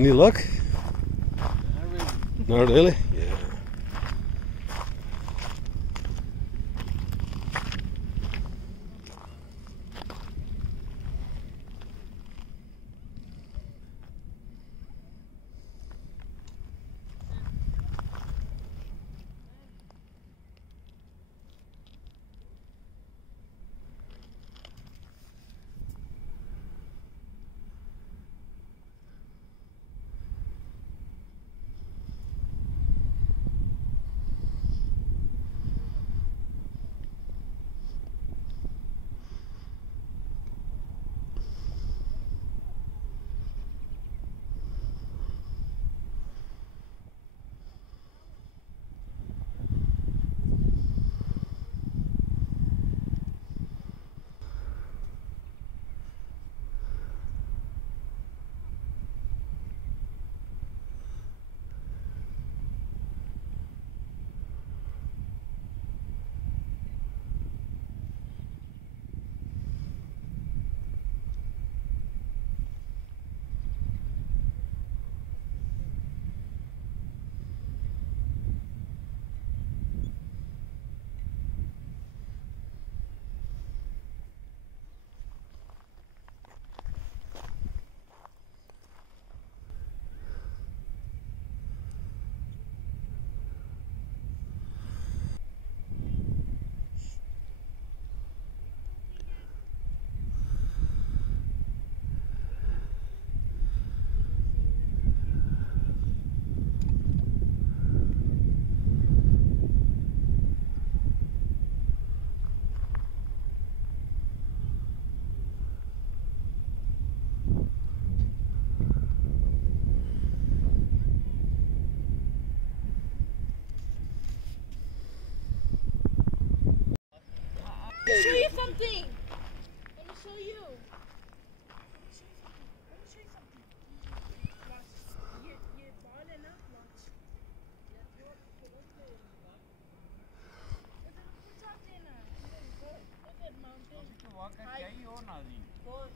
Any luck? Not really? Yeah. Show you something. Let me show you. Let me show you something. Watch. You're balling up. Watch. Look at mountain. Good.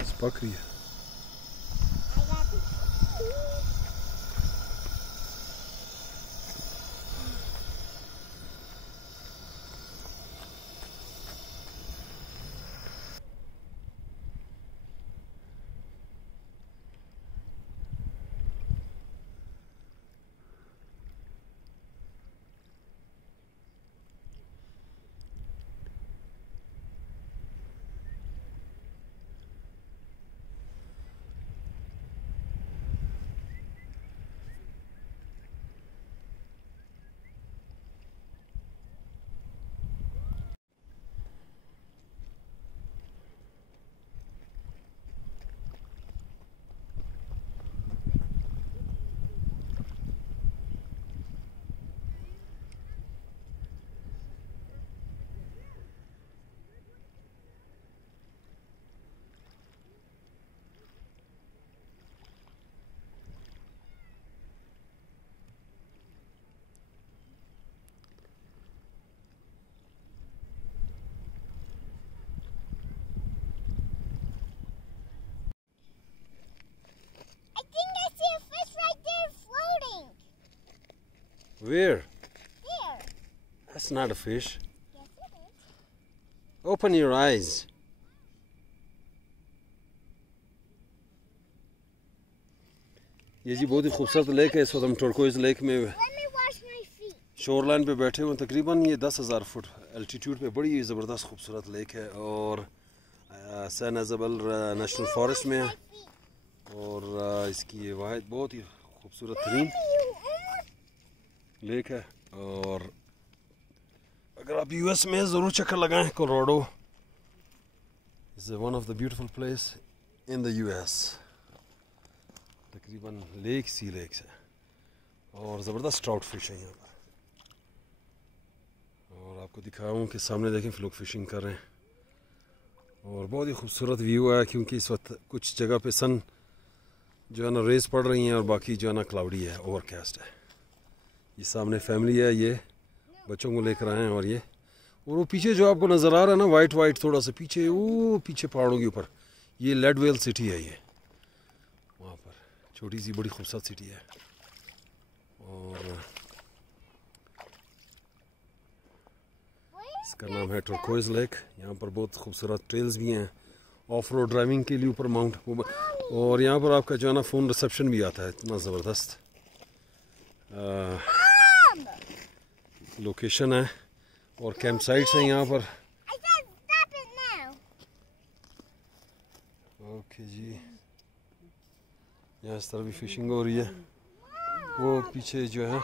It's Bakri. Where? There. That's not a fish. Yes, it is. Open your eyes. ये जी बहुत ही खूबसूरत लेक है। इस वक्त हम turquoise lake में Let me wash my feet. Shoreline पे बैठे हुए। तकरीबन ये 10,000 फुट एल्टीट्यूड पे बड़ी ज़बरदस्त खूबसूरत लेक है और सैन इज़ाबेल नेशनल फॉरेस्ट में है और इसकी ये वाहिद बहुत ही खूबसूरत तरीन लेक है। और अगर आप यूएस में ज़रूर चक्कर लगाएं, Colorado is one of the beautiful place in the US. तकरीबन लेक सी लेक्स है और ज़बरदस्त ट्राउट फिश है यहाँ पर। और आपको दिखाऊँ कि सामने देखें लोग फिशिंग कर रहे हैं और बहुत ही खूबसूरत व्यू है क्योंकि इस वक्त कुछ जगह पे सन जो है ना रेस पड़ रही हैं और बाकी जो है ना क्लाउडी है, ओवरकास्ट है। ये सामने फैमिली है, ये बच्चों को लेकर आए हैं। और ये और वो पीछे जो आपको नज़र आ रहा है ना वाइट वाइट थोड़ा सा पीछे, वो पीछे पहाड़ों के ऊपर ये लेडवेल सिटी है। ये वहाँ पर छोटी सी बड़ी खूबसूरत सिटी है। और इसका नाम है टर्कोइज लेक। यहाँ पर बहुत खूबसूरत ट्रेल्स भी हैं ऑफ रोड ड्राइविंग के लिए ऊपर माउंट। और यहाँ पर आपका जो है ना फ़ोन रिसेप्शन भी आता है, इतना ज़बरदस्त लोकेशन है। और कैंप साइट्स हैं यहाँ पर। ओके जी, यहाँ इस तरह भी फिशिंग हो रही है। वो पीछे जो है